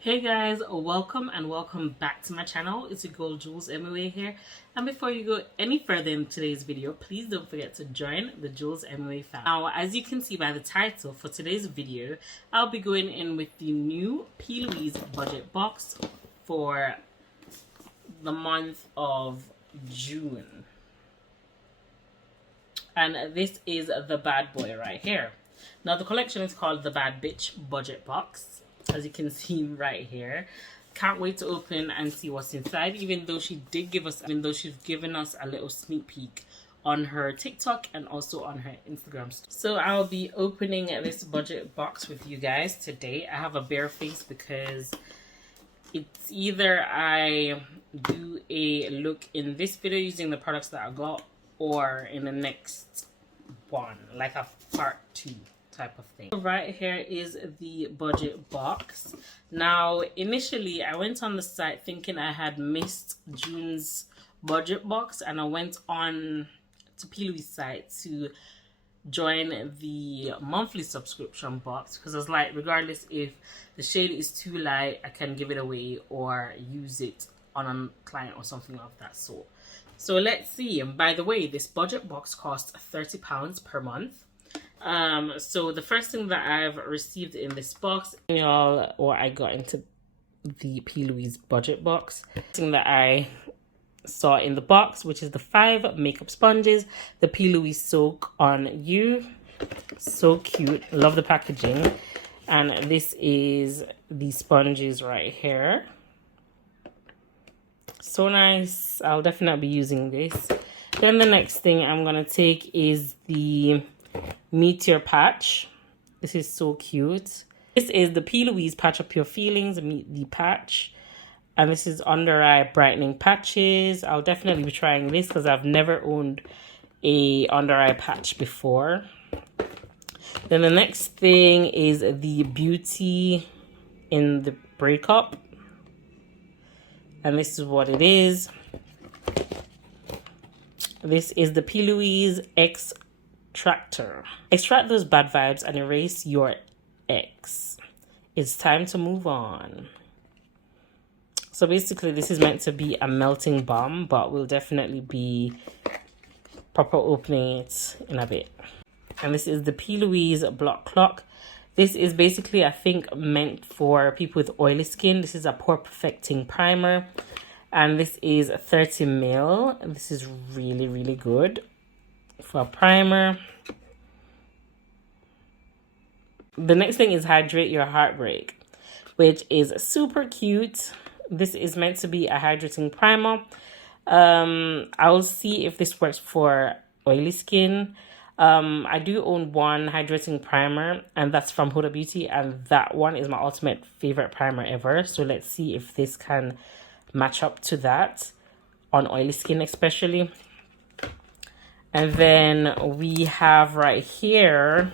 Hey guys, welcome and welcome back to my channel. It's your girl Jules MOA here, and before you go any further in today's video, please don't forget to join the Jules MOA family. Now, as you can see by the title for today's video, I'll be going in with the new P.LOUISE budget box for the month of June, and this is the bad boy right here. Now, the collection is called the Bad Bitch budget box, as you can see right here. Can't wait to open and see what's inside, even though she's given us a little sneak peek on her TikTok and also on her Instagram. So I'll be opening this budget box with you guys today. I have a bare face because it's either I do a look in this video using the products that I got, or in the next one, like a part 2 type of thing. Right here is the budget box. Now, initially I went on the site thinking I had missed June's budget box, and I went on to P.LOUISE site to join the monthly subscription box, because I was like, regardless if the shade is too light, I can give it away or use it on a client or something of that sort. So let's see. And by the way, this budget box costs £30 per month. So the first thing that I've received in this box, I got into the P.LOUISE budget box. The thing that I saw in the box, which is the 5 makeup sponges, the P.LOUISE Soak on You. So cute. Love the packaging. And this is the sponges right here. So nice. I'll definitely be using this. Then the next thing I'm gonna take is the Meteor Patch. This is so cute. This is the P.LOUISE Patch Up Your Feelings, Meet the Patch. And this is under eye brightening patches. I'll definitely be trying this because I've never owned a under eye patch before. Then the next thing is the Beauty in the Breakup. And this is what it is. This is the P.LOUISE Extractor. Extract those bad vibes and erase your ex. It's time to move on. So basically, this is meant to be a melting balm, but we'll definitely be proper opening it in a bit. And this is the P.LOUISE Block Clock. This is basically, I think, meant for people with oily skin. This is a pore perfecting primer, and this is 30 ml. This is really, really good for a primer. The next thing is Hydrate Your Heartbreak, which is super cute. This is meant to be a hydrating primer. I'll see if this works for oily skin. I do own one hydrating primer, and that's from Huda Beauty, and that one is my ultimate favorite primer ever. So let's see if this can match up to that on oily skin especially. And then we have right here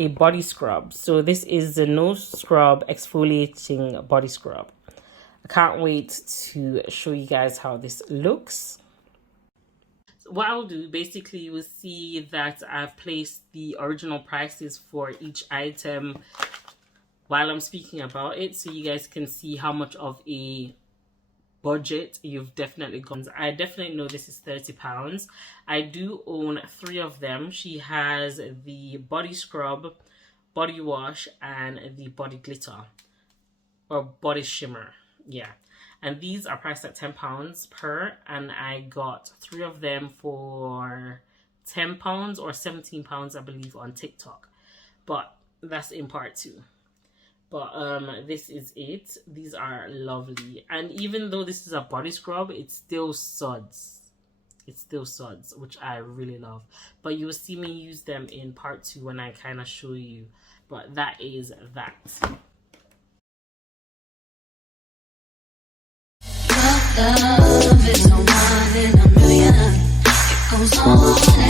a body scrub. So this is the No Scrub Exfoliating Body Scrub. I can't wait to show you guys how this looks. What I'll do, basically, you will see that I've placed the original prices for each item while I'm speaking about it, so you guys can see how much of a budget you've definitely gone. I definitely know this is £30. I do own 3 of them. She has the body scrub, body wash, and the body glitter or body shimmer. Yeah, and these are priced at £10 per, and I got 3 of them for £10 or £17, I believe, on TikTok, but that's in part 2. But this is it. These are lovely, and even though this is a body scrub, it's still suds. It's still suds, which I really love. But you will see me use them in part 2 when I kind of show you. But that is that. Love is no one in a million. It goes on